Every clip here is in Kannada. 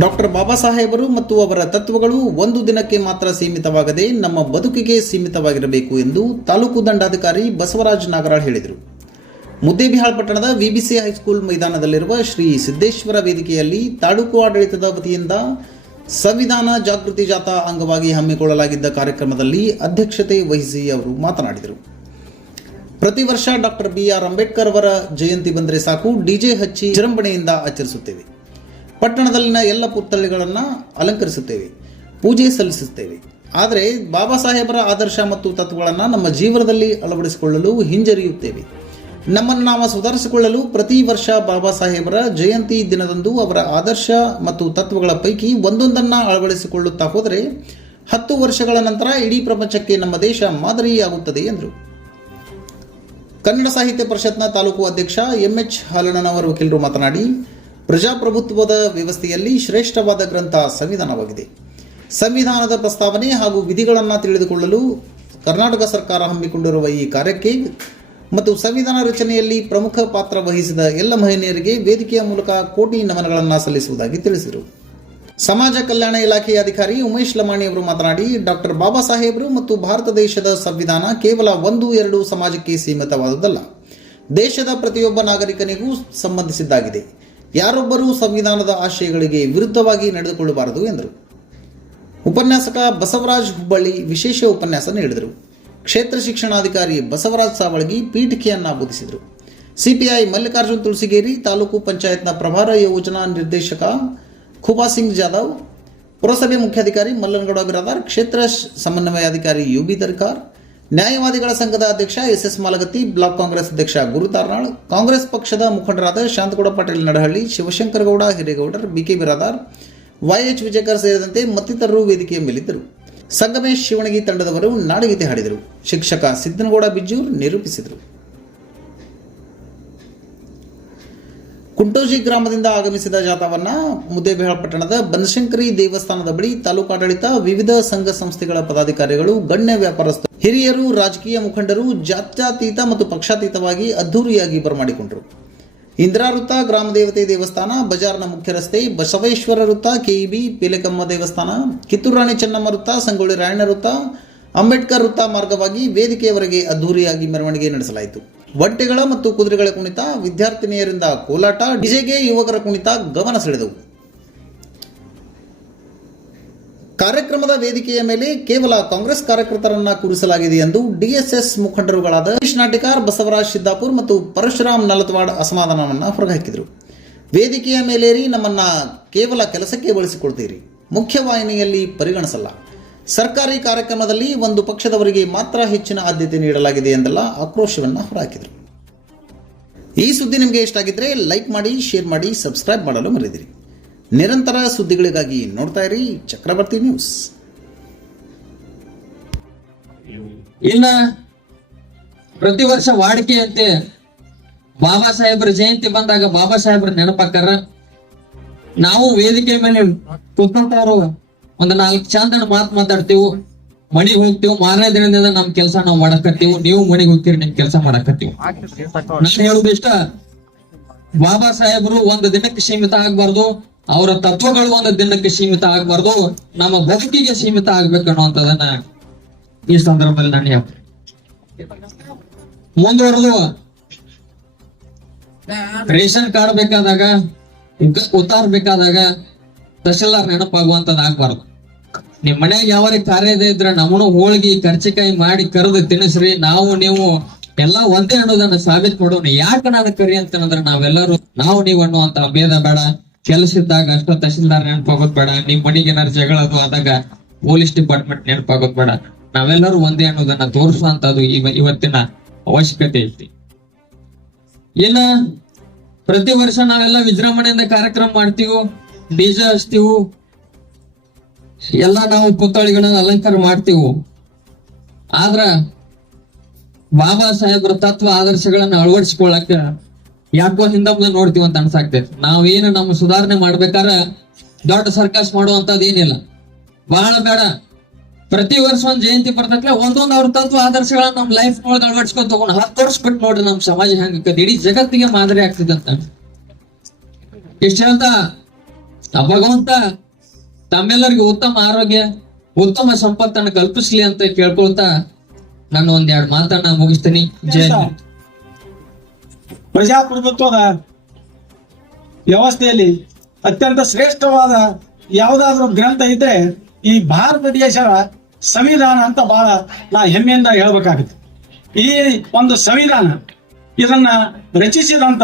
ಡಾಕ್ಟರ್ ಬಾಬಾ ಸಾಹೇಬರು ಮತ್ತು ಅವರ ತತ್ವಗಳು ಒಂದು ದಿನಕ್ಕೆ ಮಾತ್ರ ಸೀಮಿತವಾಗದೆ ನಮ್ಮ ಬದುಕಿಗೆ ಸೀಮಿತವಾಗಿರಬೇಕು ಎಂದು ತಾಲೂಕು ದಂಡಾಧಿಕಾರಿ ಬಸವರಾಜ್ ನಾಗರಾಳ್ ಹೇಳಿದರು. ಮುದ್ದೇಬಿಹಾಳ್ ಪಟ್ಟಣದ ವಿಬಿಸಿ ಹೈಸ್ಕೂಲ್ ಮೈದಾನದಲ್ಲಿರುವ ಶ್ರೀ ಸಿದ್ದೇಶ್ವರ ವೇದಿಕೆಯಲ್ಲಿ ತಾಲೂಕು ಆಡಳಿತದ ವತಿಯಿಂದ ಸಂವಿಧಾನ ಜಾಗೃತಿ ಜಾಥಾ ಅಂಗವಾಗಿ ಹಮ್ಮಿಕೊಳ್ಳಲಾಗಿದ್ದ ಕಾರ್ಯಕ್ರಮದಲ್ಲಿ ಅಧ್ಯಕ್ಷತೆ ವಹಿಸಿ ಅವರು ಮಾತನಾಡಿದರು. ಪ್ರತಿ ವರ್ಷ ಡಾಕ್ಟರ್ ಬಿ ಆರ್ ಅಂಬೇಡ್ಕರ್ ಅವರ ಜಯಂತಿ ಬಂದರೆ ಸಾಕು ಡಿಜೆ ಹಚ್ಚಿ ವಿಜೃಂಭಣೆಯಿಂದ ಆಚರಿಸುತ್ತೇವೆ. ಪಟ್ಟಣದಲ್ಲಿನ ಎಲ್ಲ ಪುತ್ಥಳಿಗಳನ್ನು ಅಲಂಕರಿಸುತ್ತೇವೆ, ಪೂಜೆ ಸಲ್ಲಿಸುತ್ತೇವೆ. ಆದರೆ ಬಾಬಾ ಸಾಹೇಬರ ಆದರ್ಶ ಮತ್ತು ತತ್ವಗಳನ್ನು ನಮ್ಮ ಜೀವನದಲ್ಲಿ ಅಳವಡಿಸಿಕೊಳ್ಳಲು ಹಿಂಜರಿಯುತ್ತೇವೆ. ನಮ್ಮನ್ನು ನಾವು ಸುಧಾರಿಸಿಕೊಳ್ಳಲು ಪ್ರತಿ ವರ್ಷ ಬಾಬಾ ಸಾಹೇಬರ ಜಯಂತಿ ದಿನದಂದು ಅವರ ಆದರ್ಶ ಮತ್ತು ತತ್ವಗಳ ಪೈಕಿ ಒಂದೊಂದನ್ನು ಅಳವಡಿಸಿಕೊಳ್ಳುತ್ತಾ ಹೋದರೆ ಹತ್ತು ವರ್ಷಗಳ ನಂತರ ಇಡೀ ಪ್ರಪಂಚಕ್ಕೆ ನಮ್ಮ ದೇಶ ಮಾದರಿಯಾಗುತ್ತದೆ ಎಂದರು. ಕನ್ನಡ ಸಾಹಿತ್ಯ ಪರಿಷತ್ನ ತಾಲೂಕು ಅಧ್ಯಕ್ಷ ಎಂಎಚ್ ಹಾಲಣ್ಣನವರ ವಕೀಲರು ಮಾತನಾಡಿ ಪ್ರಜಾಪ್ರಭುತ್ವದ ವ್ಯವಸ್ಥೆಯಲ್ಲಿ ಶ್ರೇಷ್ಠವಾದ ಗ್ರಂಥ ಸಂವಿಧಾನವಾಗಿದೆ. ಸಂವಿಧಾನದ ಪ್ರಸ್ತಾವನೆ ಹಾಗೂ ವಿಧಿಗಳನ್ನು ತಿಳಿದುಕೊಳ್ಳಲು ಕರ್ನಾಟಕ ಸರ್ಕಾರ ಹಮ್ಮಿಕೊಂಡಿರುವ ಈ ಕಾರ್ಯಕ್ಕೆ ಮತ್ತು ಸಂವಿಧಾನ ರಚನೆಯಲ್ಲಿ ಪ್ರಮುಖ ಪಾತ್ರ ವಹಿಸಿದ ಎಲ್ಲ ಮಹಿಳೆಯರಿಗೆ ವೇದಿಕೆಯ ಮೂಲಕ ಕೋಟಿ ನಮನಗಳನ್ನು ಸಲ್ಲಿಸುವುದಾಗಿ ತಿಳಿಸಿದರು. ಸಮಾಜ ಕಲ್ಯಾಣ ಇಲಾಖೆಯ ಅಧಿಕಾರಿ ಉಮೇಶ್ ಲಮಾಣಿ ಅವರು ಮಾತನಾಡಿ ಡಾಕ್ಟರ್ ಬಾಬಾ ಸಾಹೇಬರು ಮತ್ತು ಭಾರತ ದೇಶದ ಸಂವಿಧಾನ ಕೇವಲ ಒಂದು, ಎರಡು ಸಮಾಜಕ್ಕೆ ಸೀಮಿತವಾದುದಲ್ಲ ದೇಶದ ಪ್ರತಿಯೊಬ್ಬ ನಾಗರಿಕನಿಗೂ ಸಂಬಂಧಿಸಿದ್ದಾಗಿದೆ. ಯಾರೊಬ್ಬರೂ ಸಂವಿಧಾನದ ಆಶಯಗಳಿಗೆ ವಿರುದ್ಧವಾಗಿ ನಡೆದುಕೊಳ್ಳಬಾರದು ಎಂದರು. ಉಪನ್ಯಾಸಕ ಬಸವರಾಜ್ ಹುಬ್ಬಳ್ಳಿ ವಿಶೇಷ ಉಪನ್ಯಾಸ ನೀಡಿದರು. ಕ್ಷೇತ್ರ ಶಿಕ್ಷಣಾಧಿಕಾರಿ ಬಸವರಾಜ್ ಸಾವಳಗಿ ಪೀಠಿಕೆಯನ್ನ ಬೋಧಿಸಿದರು. ಸಿಪಿಐ ಮಲ್ಲಿಕಾರ್ಜುನ್ ತುಳಸಿಗೇರಿ ತಾಲೂಕು ಪಂಚಾಯತ್ನ ಪ್ರಭಾರ ಯೋಜನಾ ನಿರ್ದೇಶಕ ಖುಬಾ ಸಿಂಗ್ ಜಾಧವ್, ಪುರಸಭೆ ಮುಖ್ಯಾಧಿಕಾರಿ ಮಲ್ಲನಗೌಡ ಬಿರಾದಾರ್, ಕ್ಷೇತ್ರ ಸಮನ್ವಯಾಧಿಕಾರಿ ಯು ಬಿ ದರ್ಕಾರ್ ನ್ಯಾಯವಾದಿಗಳ ಸಂಘದ ಅಧ್ಯಕ್ಷ S S Malagatti, block Congress ಅಧ್ಯಕ್ಷ ಗುರು ತಾರ್ನಾಳ್ ಕಾಂಗ್ರೆಸ್ ಪಕ್ಷದ ಮುಖಂಡರಾದ ಶಾಂತಗೌಡ ಪಾಟೀಲ್ ನಡಹಳ್ಳಿ, ಶಿವಶಂಕರ ಗೌಡ, ಹಿರೇಗೌಡರ್, ಬಿಕೆ ಬಿರಾದಾರ್ ವೈಎಚ್ ವಿಜಯಕರ್ ಸೇರಿದಂತೆ ಮತ್ತಿತರರು ವೇದಿಕೆಯ ಮೇಲಿದ್ದರು. ಸಂಗಮೇಶ್ ಶಿವಣಗಿ ತಂಡದವರು ನಾಡಗೀತೆ ಹಾಡಿದರು. ಶಿಕ್ಷಕ ಸಿದ್ದನಗೌಡ ಬಿಜ್ಜೂರ್ ನಿರೂಪಿಸಿದರು. ಕುಂಟೋಜಿ ಗ್ರಾಮದಿಂದ ಆಗಮಿಸಿದ ಜಾಥಾವನ್ನ ಮುದ್ದೇಬಿಹಾಳ್ ಪಟ್ಟಣದ ಬನಶಂಕರಿ ದೇವಸ್ಥಾನದ ಬಳಿ ತಾಲೂಕಾಡಳಿತ ವಿವಿಧ ಸಂಘ ಸಂಸ್ಥೆಗಳ ಪದಾಧಿಕಾರಿಗಳು, ಗಣ್ಯ ವ್ಯಾಪಾರಸ್ಥರು ಹಿರಿಯರು, ರಾಜಕೀಯ ಮುಖಂಡರು, ಜಾತ್ಯಾತೀತ ಮತ್ತು ಪಕ್ಷಾತೀತವಾಗಿ ಅದ್ಧೂರಿಯಾಗಿ ಬರಮಾಡಿಕೊಂಡರು. ಇಂದಿರಾ ವೃತ್ತ ಗ್ರಾಮ ದೇವತೆ ದೇವಸ್ಥಾನ, ಬಜಾರ್ನ ಮುಖ್ಯ ರಸ್ತೆ ಬಸವೇಶ್ವರ ವೃತ್ತ, ಕೆಇಬಿ, ಪಿಲೆಕಮ್ಮ ದೇವಸ್ಥಾನ ಕಿತ್ತೂರು ರಾಣಿ ಚೆನ್ನಮ್ಮ ವೃತ್ತ, ಸಂಗೊಳ್ಳಿ ರಾಯಣ್ಣ ವೃತ್ತ, ಅಂಬೇಡ್ಕರ್ ವೃತ್ತ ಮಾರ್ಗವಾಗಿ ವೇದಿಕೆಯವರೆಗೆ ಅದ್ದೂರಿಯಾಗಿ ಮೆರವಣಿಗೆ ನಡೆಸಲಾಯಿತು. ಒಂಟೆಗಳ ಮತ್ತು ಕುದುರೆಗಳ ಕುಣಿತ, ವಿದ್ಯಾರ್ಥಿನಿಯರಿಂದ ಕೋಲಾಟ, ಡಿಜೆಗೆ ಯುವಕರ ಕುಣಿತ ಗಮನ ಸೆಳೆದವು. ಕಾರ್ಯಕ್ರಮದ ವೇದಿಕೆಯ ಮೇಲೆ ಕೇವಲ ಕಾಂಗ್ರೆಸ್ ಕಾರ್ಯಕರ್ತರನ್ನ ಕೂರಿಸಲಾಗಿದೆ ಎಂದು ಡಿಎಸ್ಎಸ್ ಮುಖಂಡರುಗಳಾದ ಹರೀಶ್ ನಾಟಿಕಾರ್ ಬಸವರಾಜ್ ಸಿದ್ದಾಪುರ್ ಮತ್ತು ಪರಶುರಾಮ್ ನಲತ್ವಾಡ್ ಅಸಮಾಧಾನವನ್ನು ಹೊರಹಾಕಿದರು. ವೇದಿಕೆಯ ಮೇಲೇರಿ ನಮ್ಮನ್ನ ಕೇವಲ ಕೆಲಸಕ್ಕೆ ಬಳಸಿಕೊಳ್ತೀರಿ. ಮುಖ್ಯವಾಹಿನಿಯಲ್ಲಿ ಪರಿಗಣಿಸಲ್ಲ. ಸರ್ಕಾರಿ ಕಾರ್ಯಕ್ರಮದಲ್ಲಿ ಒಂದು ಪಕ್ಷದವರಿಗೆ ಮಾತ್ರ ಹೆಚ್ಚಿನ ಆದ್ಯತೆ ನೀಡಲಾಗಿದೆ ಎಂದೆಲ್ಲ ಆಕ್ರೋಶವನ್ನು ಹೊರಹಾಕಿದರು. ಈ ಸುದ್ದಿ ನಿಮಗೆ ಇಷ್ಟ ಆಗಿದ್ರೆ ಲೈಕ್ ಮಾಡಿ, ಶೇರ್ ಮಾಡಿ, ಸಬ್ಸ್ಕ್ರೈಬ್ ಮಾಡಲು ಮರೆದಿರಿ ನಿರಂತರ ಸುದ್ದಿಗಳಿಗಾಗಿ ನೋಡ್ತಾ ಇರಿ ಚಕ್ರವರ್ತಿ ನ್ಯೂಸ್. ಇನ್ನ ಪ್ರತಿ ವರ್ಷ ವಾಡಿಕೆಯಂತೆ ಬಾಬಾ ಸಾಹೇಬ್ರ ಜಯಂತಿ ಬಂದಾಗ ಬಾಬಾ ಸಾಹೇಬ್ರ ನೆನಪಾಕಾರ ನಾವು ವೇದಿಕೆ ಮೇಲೆ ಕುತ್ಕೊಂಡವ್ರು ಒಂದ್ ನಾಲ್ಕು ಚಂದನ ಮಾತು ಮಾತಾಡ್ತೀವಿ. ಮಣಿಗ್ ಹೋಗ್ತೀವಿ, ಮಾರನೇ ದಿನದಿಂದ ನಮ್ ಕೆಲಸ ನಾವು ಮಾಡಕತ್ತೀವಿ, ನೀವು ಮನಿಗ್ ಹೋಗ್ತೀರಿ, ನಿಮ್ ಕೆಲಸ ಮಾಡಕತ್ತೀವಿ. ನಾನು ಹೇಳುದು ಇಷ್ಟ, ಬಾಬಾ ಸಾಹೇಬರು ಒಂದ್ ದಿನಕ್ಕೆ ಸೀಮಿತ ಆಗ್ಬಾರ್ದು ಅವರ ತತ್ವಗಳು ಒಂದು ದಿನಕ್ಕೆ ಸೀಮಿತ ಆಗ್ಬಾರ್ದು, ನಮ್ಮ ಬದುಕಿಗೆ ಸೀಮಿತ ಆಗ್ಬೇಕು ಅನ್ನುವಂಥದ್ದನ್ನ ಈ ಸಂದರ್ಭದಲ್ಲಿ ನಾನು ಹೇಳ್ತೇನೆ. ಮುಂದುವರೆದು ರೇಷನ್ ಕಾರ್ಡ್ ಬೇಕಾದಾಗ ಉತ್ತಾರ ಬೇಕಾದಾಗ ತಹಶೀಲ್ದಾರ್ ನೆನಪಾಗುವಂತದ್ ಆಗ್ಬಾರ್ದು. ನಿಮ್ ಮನ್ಯಾಗ ಕಾರ್ಯ ಇದೆ ಇದ್ರೆ ನಮ್ಮನು ಹೋಳಿಗೆ, ಕರ್ಚಿಕಾಯಿ ಮಾಡಿ ಕರೆದು ತಿನ್ನಿಸ್ರಿ, ನಾವು, ನೀವು ಎಲ್ಲಾ ಒಂದೇ ಅನ್ನೋದನ್ನ ಸಾಬೀತ್ ಮಾಡೋಣ. ಯಾಕೆ ನಾನು ಕರಿ ಅಂತಂದ್ರೆ ನಾವೆಲ್ಲರೂ, ನಾವು, ನೀವು ಅನ್ನುವಂತ ಭೇದ ಬೇಡ. ಕೆಲಸ ಇದ್ದಾಗ ಅಷ್ಟ ತಹಶೀಲ್ದಾರ್ ನೆನಪಾಗೋದ್ ಬೇಡ, ನಿಮ್ ಮನೆಗೆ ಏನಾರು ಜಗಳ ಅದು ಆದಾಗ ಪೊಲೀಸ್ ಡಿಪಾರ್ಟ್ಮೆಂಟ್ ನೆನಪಾಗೋದ್ ಬೇಡ. ನಾವೆಲ್ಲರೂ ಒಂದೇ ಅನ್ನೋದನ್ನ ತೋರಿಸುವಂತದ್ದು ಇವ, ಇವತ್ತಿನ ಅವಶ್ಯಕತೆ ಐತಿ. ಇನ್ನ ಪ್ರತಿ ವರ್ಷ ನಾವೆಲ್ಲ ವಿಜೃಂಭಣೆಯಿಂದ ಕಾರ್ಯಕ್ರಮ ಮಾಡ್ತೀವಿ, ಡಿಜೆ ಹಚ್ತೀವಿ, ಎಲ್ಲ ನಾವು ಪುತ್ಥಳಿಗಳನ್ನ ಅಲಂಕಾರ ಮಾಡ್ತೀವಿ, ಆದ್ರ ಬಾಬಾ ಸಾಹೇಬ್ರ ತತ್ವ ಆದರ್ಶಗಳನ್ನ ಅಳವಡಿಸಿಕೊಳ್ಳಕ ಯಾಕೋ ಹಿಂದ ಮುಂದೆ ನೋಡ್ತೀವಿ ಅಂತ ಅನ್ಸಾಕ್ತೈತಿ ನಾವೇನು ನಮ್ಮ ಸುಧಾರಣೆ ಮಾಡ್ಬೇಕಾರ ದೊಡ್ಡ ಸರ್ಕಸ್ ಮಾಡುವಂತದ್ ಏನಿಲ್ಲ. ಬಹಳ ಬೇಡ. ಪ್ರತಿ ವರ್ಷ ಒಂದ್ ಜಯಂತಿ ಬರ್ತಕ್ಲೆ ಒಂದೊಂದು ಅವ್ರ ತತ್ವ ಆದರ್ಶಗಳನ್ನ ನಮ್ ಲೈಫ್ ಒಳಗೆ ಅಳವಡಿಸ್ಕೊಂಡ್ ತಗೊಂಡ್ ಹತ್ತು ವರ್ಷ ಬಿಟ್ಟು ನೋಡ್ರಿ ನಮ್ ಸಮಾಜ ಹೆಂಗ ಇಡೀ ಜಗತ್ತಿಗೆ ಮಾದರಿ ಆಗ್ತದಂತ ಇಷ್ಟ ಹೇಳ್ತಾ? ಆ ಭಗವಂತ ತಮ್ಮೆಲ್ಲರಿಗೂ ಉತ್ತಮ ಆರೋಗ್ಯ ಉತ್ತಮ ಸಂಪತ್ತನ್ನು ಕಲ್ಪಿಸ್ಲಿ ಅಂತ ಕೇಳ್ಕೊಳ್ತಾ ನಾನು ಒಂದೆರಡು ಮಾತನ್ನ ಮುಗಿಸ್ತೀನಿ. ಜಯ. ಪ್ರಜಾಪ್ರಭುತ್ವದ ವ್ಯವಸ್ಥೆಯಲ್ಲಿ ಅತ್ಯಂತ ಶ್ರೇಷ್ಠವಾದ ಯಾವುದಾದ್ರು ಗ್ರಂಥ ಇದ್ರೆ ಈ ಭಾರತ ದೇಶದ ಸಂವಿಧಾನ ಅಂತ ಬಹಳ ನಾ ಹೆಮ್ಮೆಯಿಂದ ಹೇಳಬೇಕಾಗುತ್ತೆ. ಈ ಒಂದು ಸಂವಿಧಾನ ಇದನ್ನ ರಚಿಸಿದಂತ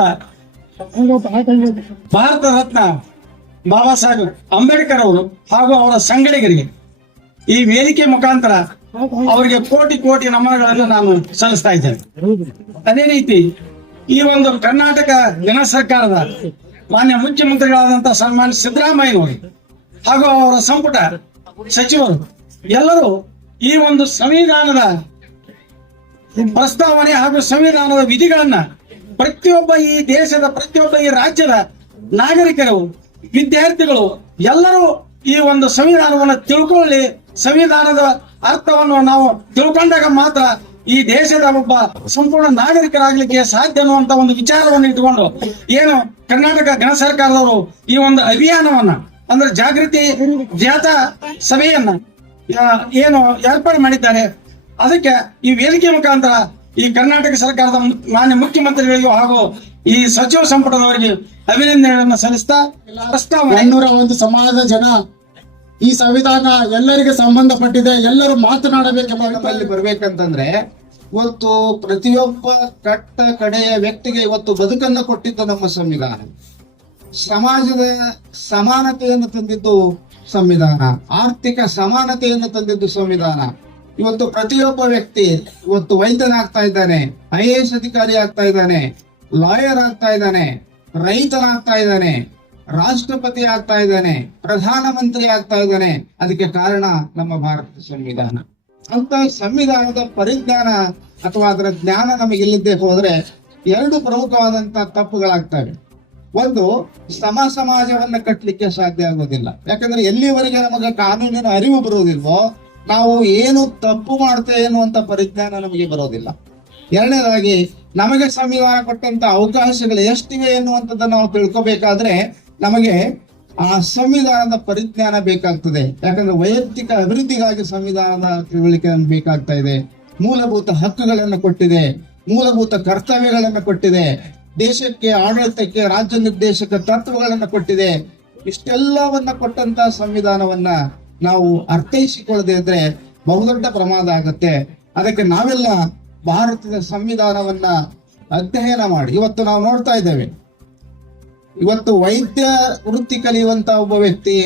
ಭಾರತ ರತ್ನ ಬಾಬಾ ಸಾಹೇಬ್ ಅಂಬೇಡ್ಕರ್ ಅವರು ಹಾಗೂ ಅವರ ಸಂಗಡಿಗರಿಗೆ ಈ ವೇದಿಕೆ ಮುಖಾಂತರ ಅವರಿಗೆ ಕೋಟಿ ಕೋಟಿ ನಮನಗಳನ್ನು ನಾನು ಸಲ್ಲಿಸ್ತಾ ಇದ್ದೇನೆ. ಅದೇ ರೀತಿ ಈ ಒಂದು ಕರ್ನಾಟಕ ಜನ ಸರ್ಕಾರದ ಮಾನ್ಯ ಮುಖ್ಯಮಂತ್ರಿಗಳಾದಂತಹ ಸನ್ಮಾನ್ಯ ಸಿದ್ದರಾಮಯ್ಯನವರು ಹಾಗೂ ಅವರ ಸಂಪುಟ ಸಚಿವರು ಎಲ್ಲರೂ ಈ ಒಂದು ಸಂವಿಧಾನದ ಪ್ರಸ್ತಾವನೆ ಹಾಗೂ ಸಂವಿಧಾನದ ವಿಧಿಗಳನ್ನ ಪ್ರತಿಯೊಬ್ಬ ಈ ದೇಶದ ಪ್ರತಿಯೊಬ್ಬ ಈ ರಾಜ್ಯದ ನಾಗರಿಕರು, ವಿದ್ಯಾರ್ಥಿಗಳು ಎಲ್ಲರೂ ಈ ಒಂದು ಸಂವಿಧಾನವನ್ನು ತಿಳ್ಕೊಳ್ಳಿ. ಸಂವಿಧಾನದ ಅರ್ಥವನ್ನು ನಾವು ತಿಳ್ಕೊಂಡಾಗ ಮಾತ್ರ ಈ ದೇಶದ ಒಬ್ಬ ಸಂಪೂರ್ಣ ನಾಗರಿಕರಾಗಲಿಕ್ಕೆ ಸಾಧ್ಯ ಅನ್ನುವಂತ ಒಂದು ವಿಚಾರವನ್ನು ಇಟ್ಟುಕೊಂಡು ಏನು ಕರ್ನಾಟಕ ಗಣ ಸರ್ಕಾರದವರು ಈ ಒಂದು ಅಭಿಯಾನವನ್ನ ಅಂದ್ರೆ ಜಾಗೃತಿ ಜಾಥಾ ಸಭೆಯನ್ನ ಏನು ಏರ್ಪಾಡು ಮಾಡಿದ್ದಾರೆ. ಅದಕ್ಕೆ ಈ ವೇದಿಕೆ ಮುಖಾಂತರ ಈ ಕರ್ನಾಟಕ ಸರ್ಕಾರದ ಮಾನ್ಯ ಮುಖ್ಯಮಂತ್ರಿಗಳಿಗೂ ಹಾಗೂ ಈ ಸಚಿವ ಸಂಪುಟದವರಿಗೆ ಅಭಿನಂದನೆಗಳನ್ನು ಸಲ್ಲಿಸ್ತಾ ಒಂದು ಸಮಾಜದ ಜನ ಈ ಸಂವಿಧಾನ ಎಲ್ಲರಿಗೆ ಸಂಬಂಧಪಟ್ಟಿದೆ ಎಲ್ಲರೂ ಮಾತನಾಡಬೇಕೆಂಬ ಅಲ್ಲಿ ಬರ್ಬೇಕಂತಂದ್ರೆ ಇವತ್ತು ಪ್ರತಿಯೊಬ್ಬ ಕಟ್ಟ ಕಡೆಯ ವ್ಯಕ್ತಿಗೆ ಇವತ್ತು ಬದುಕನ್ನು ಕೊಟ್ಟಿದ್ದು ನಮ್ಮ ಸಂವಿಧಾನ. ಸಮಾಜದ ಸಮಾನತೆಯನ್ನು ತಂದಿದ್ದು ಸಂವಿಧಾನ ಆರ್ಥಿಕ ಸಮಾನತೆಯನ್ನು ತಂದಿದ್ದು ಸಂವಿಧಾನ. ಇವತ್ತು ಪ್ರತಿಯೊಬ್ಬ ವ್ಯಕ್ತಿ ಇವತ್ತು ವೈದ್ಯನಾಗ್ತಾ ಇದ್ದಾನೆ ಐ ಎ ಎಸ್ ಅಧಿಕಾರಿ ಆಗ್ತಾ ಇದ್ದಾನೆ ಲಾಯರ್ ಆಗ್ತಾ ಇದ್ದಾನೆ ರೈತನಾಗ್ತಾ ಇದ್ದಾನೆ ರಾಷ್ಟ್ರಪತಿ ಆಗ್ತಾ ಇದ್ದಾನೆ, ಪ್ರಧಾನಮಂತ್ರಿ ಆಗ್ತಾ ಇದ್ದಾನೆ. ಅದಕ್ಕೆ ಕಾರಣ ನಮ್ಮ ಭಾರತ ಸಂವಿಧಾನ. ಅಂತ ಸಂವಿಧಾನದ ಪರಿಜ್ಞಾನ ಅಥವಾ ಅದರ ಜ್ಞಾನ ನಮಗೆ ಇಲ್ಲದೆ ಹೋದ್ರೆ ಎರಡು ಪ್ರಮುಖವಾದಂತ ತಪ್ಪುಗಳಾಗ್ತವೆ. ಒಂದು, ಸಮ ಸಮಾಜವನ್ನ ಕಟ್ಟಲಿಕ್ಕೆ ಸಾಧ್ಯ ಆಗೋದಿಲ್ಲ. ಯಾಕಂದ್ರೆ ಎಲ್ಲಿವರೆಗೆ ನಮಗೆ ಕಾನೂನಿನ ಅರಿವು ಬರುವುದಿಲ್ವೋ, ನಾವು ಏನು ತಪ್ಪು ಮಾಡ್ತೇವೆ ಅನ್ನುವಂತ ಪರಿಜ್ಞಾನ ನಮಗೆ ಬರೋದಿಲ್ಲ. ಎರಡನೇದಾಗಿ, ನಮಗೆ ಸಂವಿಧಾನ ಕೊಟ್ಟಂತ ಅವಕಾಶಗಳು ಎಷ್ಟಿವೆ ಎನ್ನುವಂಥದ್ದನ್ನ ನಾವು ತಿಳ್ಕೊಬೇಕಾದ್ರೆ ನಮಗೆ ಆ ಸಂವಿಧಾನದ ಪರಿಜ್ಞಾನ ಬೇಕಾಗ್ತದೆ. ಯಾಕಂದ್ರೆ ವೈಯಕ್ತಿಕ ಅಭಿವೃದ್ಧಿಗಾಗಿ ಸಂವಿಧಾನದ ತಿಳುವಳಿಕೆ ಬೇಕಾಗ್ತಾ ಇದೆ. ಮೂಲಭೂತ ಹಕ್ಕುಗಳನ್ನು ಕೊಟ್ಟಿದೆ. ಮೂಲಭೂತ ಕರ್ತವ್ಯಗಳನ್ನು ಕೊಟ್ಟಿದೆ. ದೇಶಕ್ಕೆ, ಆಡಳಿತಕ್ಕೆ, ರಾಜ್ಯ ನಿರ್ದೇಶಕ ತತ್ವಗಳನ್ನು ಕೊಟ್ಟಿದೆ. ಇಷ್ಟೆಲ್ಲವನ್ನ ಕೊಟ್ಟಂತ ಸಂವಿಧಾನವನ್ನ ನಾವು ಅರ್ಥೈಸಿಕೊಳ್ಳದೆ ಇದ್ರೆ ಬಹುದೊಡ್ಡ ಪ್ರಮಾದ ಆಗತ್ತೆ. ಅದಕ್ಕೆ ನಾವೆಲ್ಲ ಭಾರತದ ಸಂವಿಧಾನವನ್ನ ಅಧ್ಯಯನ ಮಾಡಿ. ಇವತ್ತು ನಾವು ನೋಡ್ತಾ ಇದ್ದೇವೆ. ಇವತ್ತು ವೈದ್ಯ ವೃತ್ತಿ ಕಲಿಯುವಂತ ಒಬ್ಬ ವ್ಯಕ್ತಿ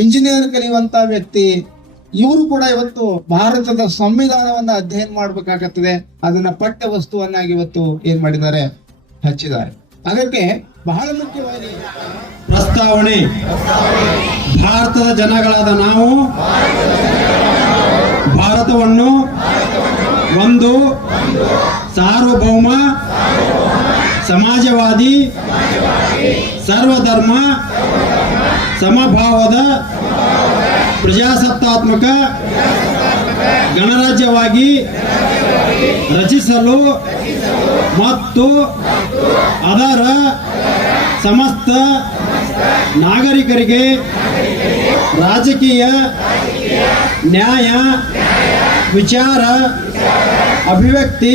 ಇಂಜಿನಿಯರ್ ಕಲಿಯುವಂತ ವ್ಯಕ್ತಿ, ಇವರು ಕೂಡ ಇವತ್ತು ಭಾರತದ ಸಂವಿಧಾನವನ್ನ ಅಧ್ಯಯನ ಮಾಡ್ಬೇಕಾಗತ್ತದೆ. ಅದನ್ನ ಪಠ್ಯ ವಸ್ತುವನ್ನಾಗಿ ಇವತ್ತು ಏನ್ ಮಾಡಿದ್ದಾರೆ? ಹಚ್ಚಿದ್ದಾರೆ. ಅದಕ್ಕೆ ಬಹಳ ಮುಖ್ಯವಾಗಿ ಪ್ರಸ್ತಾವನೆ ಭಾರತದ ಜನಗಳಾದ ನಾವು, ಭಾರತವನ್ನು ಒಂದು ಸಾರ್ವಭೌಮ, ಸಮಾಜವಾದಿ ಸರ್ವಧರ್ಮ ಸಮಭಾವದ ಪ್ರಜಾಸತ್ತಾತ್ಮಕ ಗಣರಾಜ್ಯವಾಗಿ ರಚಿಸಲು ಮತ್ತು ಅದರ ಸಮಸ್ತ ನಾಗರಿಕರಿಗೆ ರಾಜಕೀಯ ನ್ಯಾಯ ವಿಚಾರ ಅಭಿವ್ಯಕ್ತಿ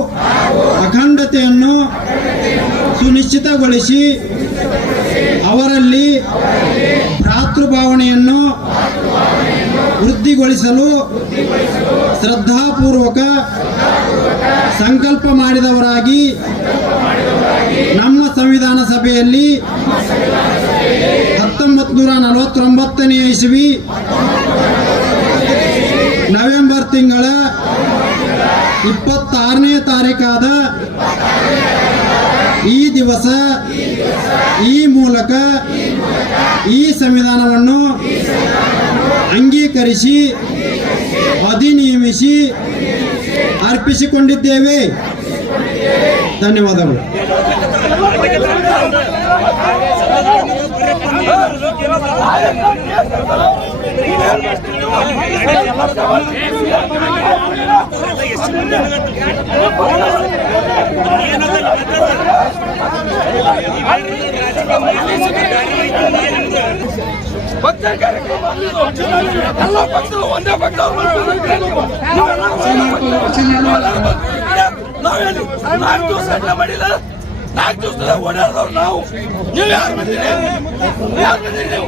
ಅಖಂಡತೆಯನ್ನು ಸುನಿಶ್ಚಿತಗೊಳಿಸಿ ಅವರಲ್ಲಿ ಭ್ರಾತೃಭಾವನೆಯನ್ನು ವೃದ್ಧಿಗೊಳಿಸಲು ಶ್ರದ್ಧಾಪೂರ್ವಕ ಸಂಕಲ್ಪ ಮಾಡಿದವರಾಗಿ ನಮ್ಮ ಸಂವಿಧಾನ ಸಭೆಯಲ್ಲಿ ಹತ್ತೊಂಬತ್ತು ನೂರ ನಲವತ್ತೊಂಬತ್ತನೇ ಇಸವಿ ನವೆಂಬರ್ ತಿಂಗಳ ಇಪ್ಪತ್ತಾರನೇ ತಾರೀಕಾದ ಈ ದಿವಸ ಈ ಮೂಲಕ ಈ ಸಂವಿಧಾನವನ್ನು ಅಂಗೀಕರಿಸಿ ಅಧಿನಿಯಮಿಸಿ ಅರ್ಪಿಸಿಕೊಂಡಿದ್ದೇವೆ. ಧನ್ಯವಾದಗಳು. ನಾವೇನು ನಾಲ್ಕು ದಿವಸ ಎಲ್ಲ ಮಾಡಿಲ್ಲ ನಾಲ್ಕು ದಿವಸದ ಓಡಾಡಿದವ್ರು ನಾವು ನೀವು ಯಾರು ಬಂದಿರಿ ಯಾರು ಬಂದಿರಿ ನೀವು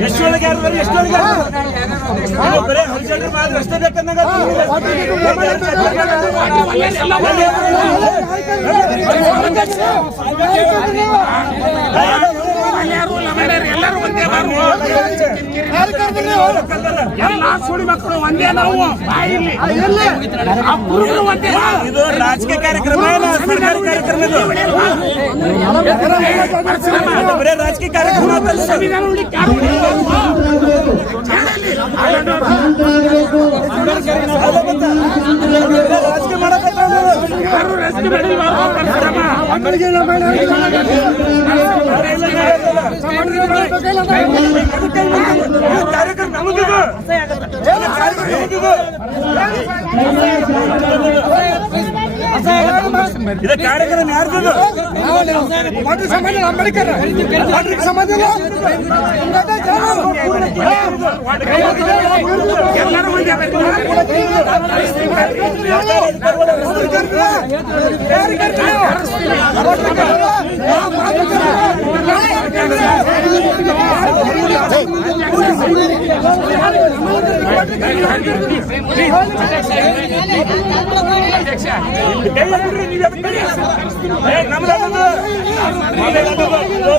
ಎಷ್ಟೊಳಗೆ ಯಾರು ಎಷ್ಟೊಳಗೆ ಬರೀ ಹರಿಜನರು ಮಾತ್ರ ಅಷ್ಟೇ ಬೇಕಂದಾಗ ಇದು ರಾಜಕೀಯ ಕಾರ್ಯಕ್ರಮ ಸರ್ಕಾರಿ ಕಾರ್ಯಕ್ರಮ ಇದು. ಇದು ಬರೀ ರಾಜಕೀಯ ಕಾರ್ಯಕ್ರಮ ರಾಜಕೀಯ ಕಾರ್ಯಕ್ರಮ ನಮಗಿದು ಕಾರ್ಯಕ್ರಮ ನಮಗಿದು ಇದು ಕಾರ್ಯಕ್ರಮ ಯಾರ್ದು ಅಂಬೇಡ್ಕರ್ ಸಂಬಂಧ ಎಲ್ಲರೂ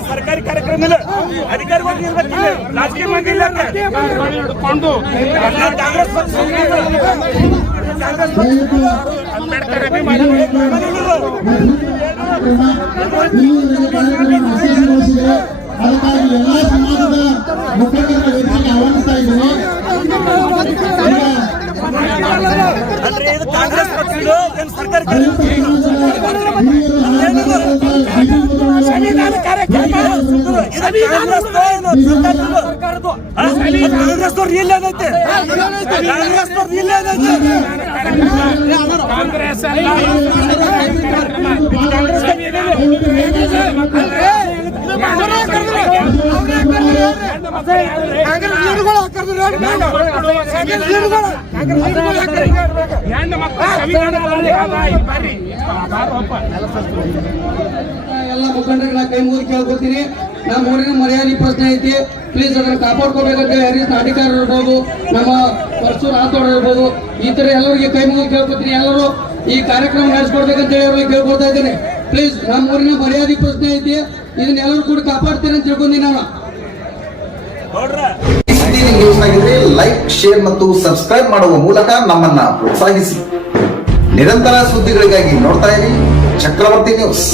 ಸರ್ಕಾರಿ ಕಾರ್ಯಕ್ರಮ ಅಧಿಕಾರಿಗಳು ಇರ್ಬೇಕಿಲ್ಲ ರಾಜಕೀಯ ಮಂದಿ ಇಲ್ಲ ಕಾಂಗ್ರೆಸ್ ಕಾಂಗ್ರೆಸ್ ಅಂಬೇಡ್ಕರ್ ಎಲ್ಲ ಸಮಾಜದ ಮುಖಂಡರ ವೇದಿಕೆಗೆ ಆಹ್ವಾನಿಸ್ತಾ ಇದ್ದೀನಿ ಕಾಂಗ್ರೆಸ್ ಎಲ್ಲ ಮುಖಂಡರುಗಳ ಕೈ ಮುಗಿದು ಕೇಳ್ಕೊತೀನಿ ನಮ್ಮ ಊರಿನ ಮರ್ಯಾದೆ ಪ್ರಶ್ನೆ ಐತಿ ಪ್ಲೀಸ್ ಅದನ್ನ ಕಾಪಾಡ್ಕೋಬೇಕಂತ ಹರೀಶ್ ಅಧಿಕಾರ ಇರ್ಬೋದು ನಮ್ಮ ಪರಶು ರಾಥೋಡ್ ಇರ್ಬೋದು ಈ ತರ ಎಲ್ಲರಿಗೆ ಕೈ ಮುಗಿದು ಕೇಳ್ಕೊತೀನಿ ಎಲ್ಲರೂ ಈ ಕಾರ್ಯಕ್ರಮ ನಡೆಸ್ಕೊಡ್ಬೇಕಂತ ಹೇಳಿ ಅವ್ರಿಗೆ ಕೇಳ್ಕೊಳ್ತಾ ಇದ್ದೀನಿ ಪ್ಲೀಸ್ ನಮ್ಮ ಊರಿನ ಮರ್ಯಾದೆ ಪ್ರಶ್ನೆ ಐತಿ ಇದನ್ನ ಎಲ್ಲರೂ ಕೂಡ ಕಾಪಾಡ್ತೀರಿ ಅಂತ ತಿಳ್ಕೊಂಡಿ ನಾನು ನ್ಯೂಸ್ ಆಗಿದ್ರೆ ಲೈಕ್ ಶೇರ್ ಮತ್ತು ಸಬ್ಸ್ಕ್ರೈಬ್ ಮಾಡುವ ಮೂಲಕ ನಮ್ಮನ್ನ ಪ್ರೋತ್ಸಾಹಿಸಿ. ನಿರಂತರ ಸುದ್ದಿಗಳಿಗಾಗಿ ನೋಡ್ತಾ ಇರಿ ಚಕ್ರವರ್ತಿ ನ್ಯೂಸ್